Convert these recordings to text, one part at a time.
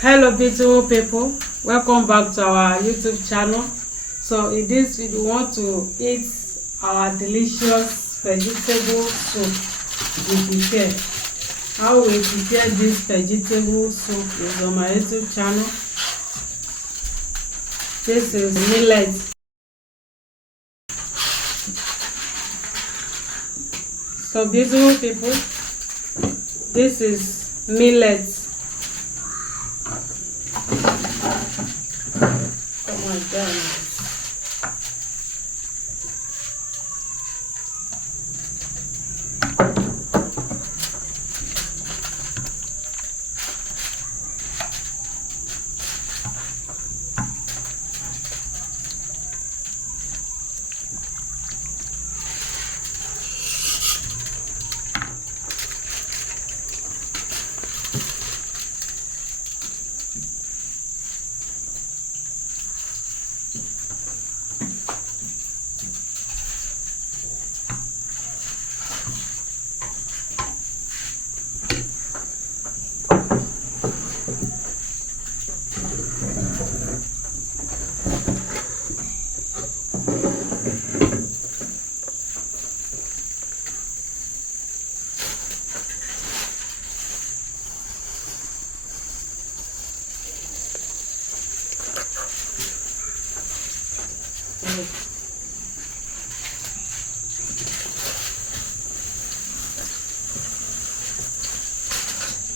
Hello beautiful people, welcome back to our YouTube channel. So in this video we want to eat our delicious vegetable soup we prepare. How we prepare this vegetable soup is on my YouTube channel. This is millet. So beautiful people, this is millet. Oh my goodness.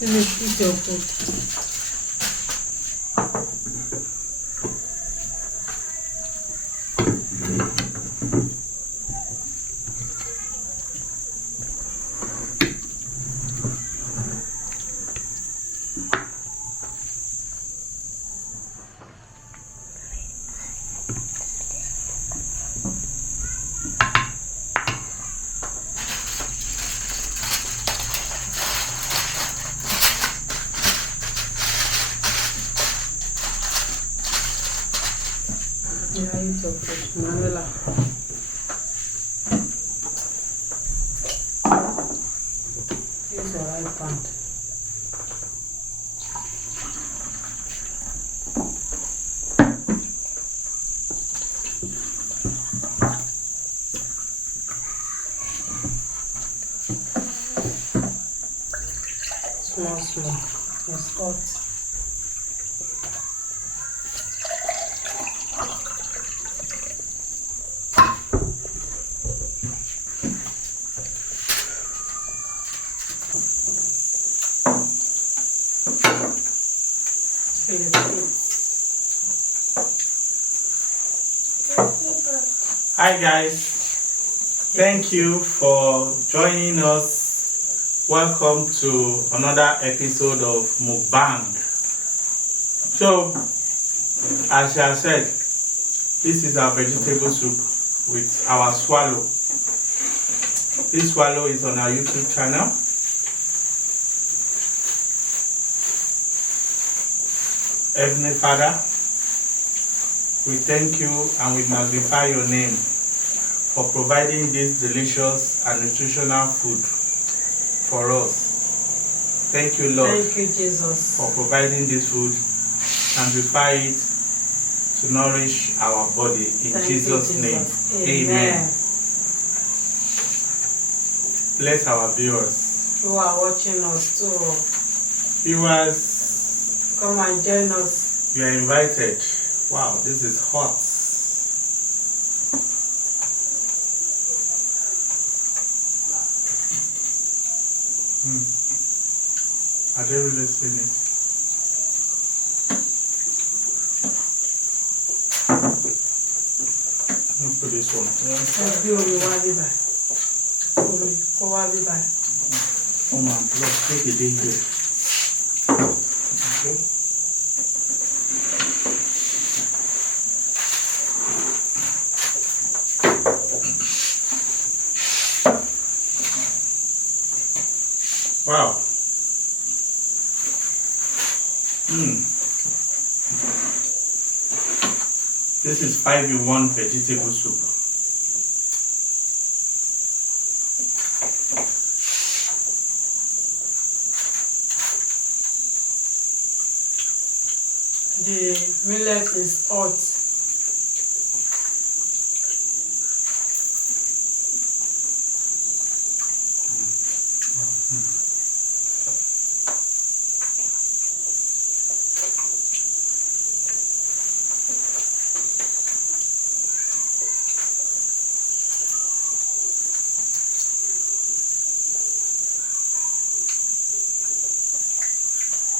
Finish eat your food. Yeah, eat your food, Manuela. Use your iPad. Small. It's hot. Hi guys, thank you for joining us. Welcome to another episode of Mukbang. So, as I said, this is our vegetable soup with our swallow. This swallow is on our YouTube channel. Heavenly Father, we thank you and we magnify your name for providing this delicious and nutritional food for us. Thank you, Lord. Thank you, Jesus, for providing this food. Sanctify it to nourish our body. In Thank Jesus' you, name. Jesus. Amen. Bless our viewers. Who are watching us too. Viewers, Come and join us. you are invited. Wow, this is hot. Are they really seeing it? Let me put this one. Oh my blood, take it in here. Okay. Wow. This is 5-in-1 vegetable soup. the millet is hot.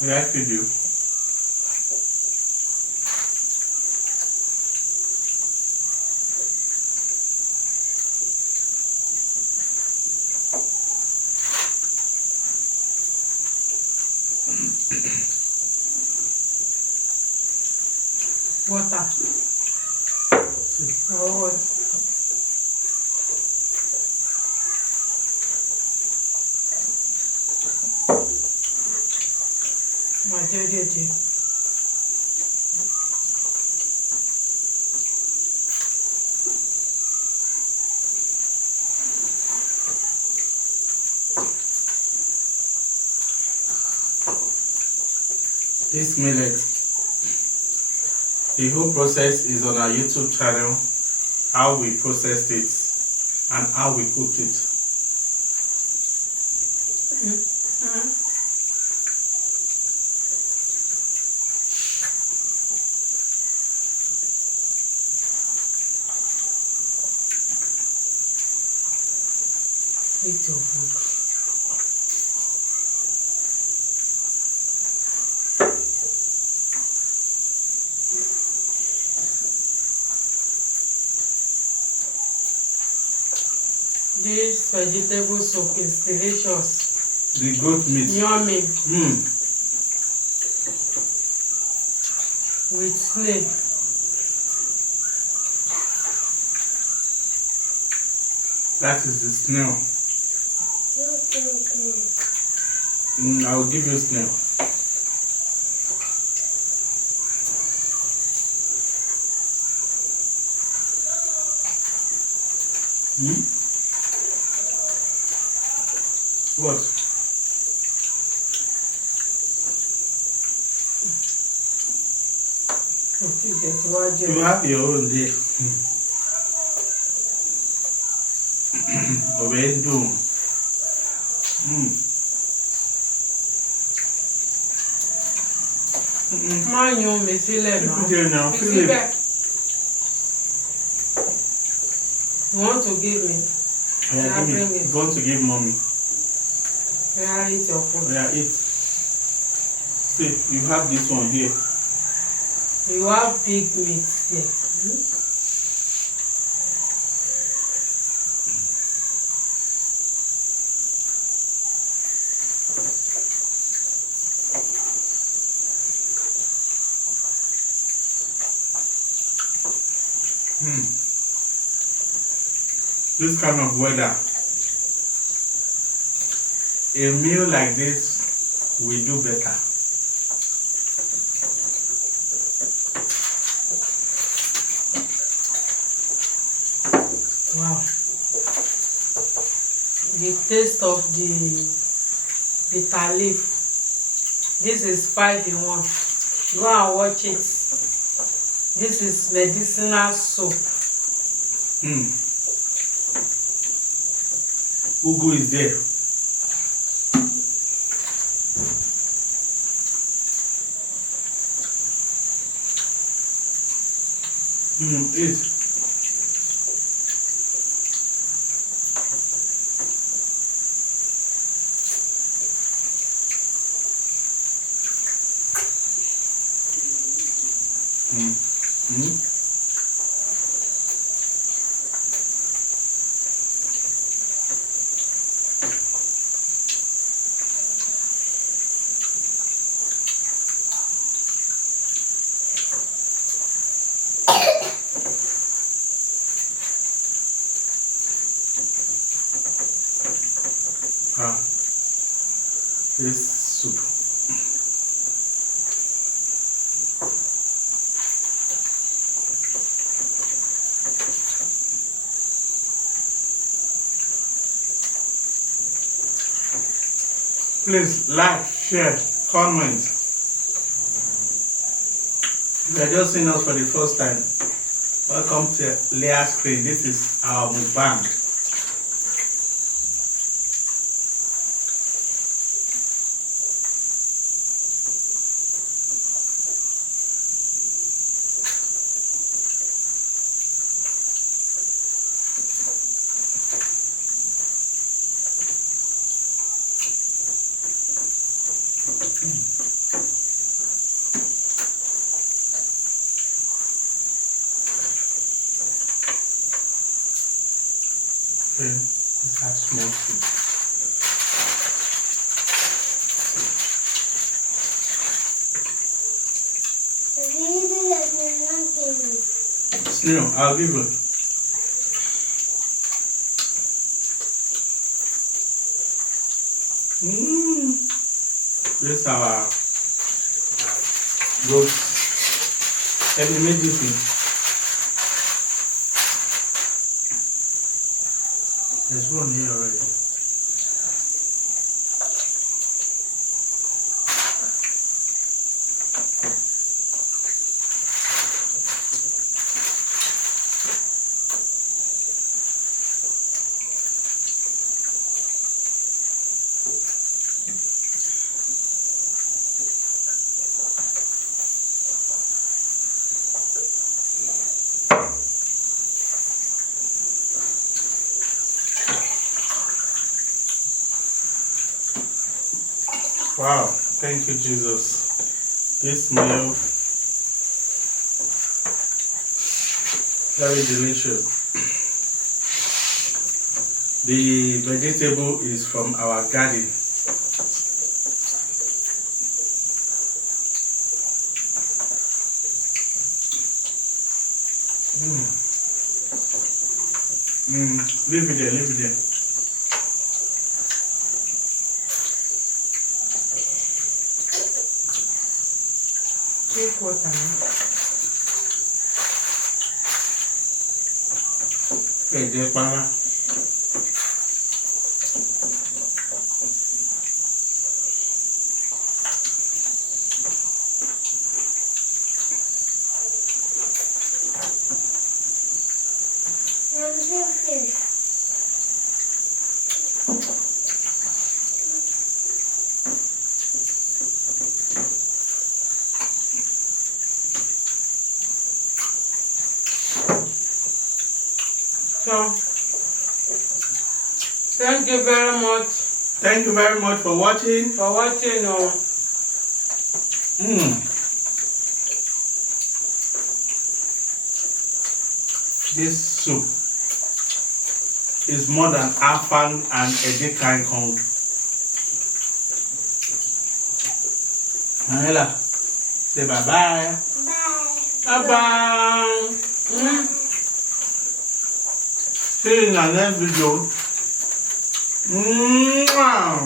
Will I feed you? Water. Or what? My dear. This millet, the whole process is on our YouTube channel, how we processed it and how we cooked it. Eat your food. This vegetable soup is delicious. The goat meat. Yummy. Mm. With snail. That is the snail. I will give you snail. Hmm? What? You have your own there. Obedo. Má yún mi sílẹ̀ náà. Fi síbẹ̀. You want to give me? Yeah, give me. You want to give mommy? Yeah, eat your food. Yeah, eat. See, you have this one here. You have big meat here. This kind of weather, a meal like this will do better. Wow. The taste of the bitter leaf. This is 5 in 1. Go and watch it. This is medicinal soup. Ugu is there. Eat. This soup. Please like, share, comment. If you are just seeing us for the first time, welcome to Leah's screen. This is our mukbang. Okay, let's add small soup. Snail, I'll give it. This is our roast. Have you made this one? There's one here already. Wow, thank you, Jesus. This meal, very delicious. The vegetable is from our garden. Leave it there, leave it there. Take water. Okay, dear Pala. So, thank you very much. Thank you very much for watching. This soup is more than afang and edikan kong. Manila, say bye-bye. Bye bye. See you in the next video. Mwah.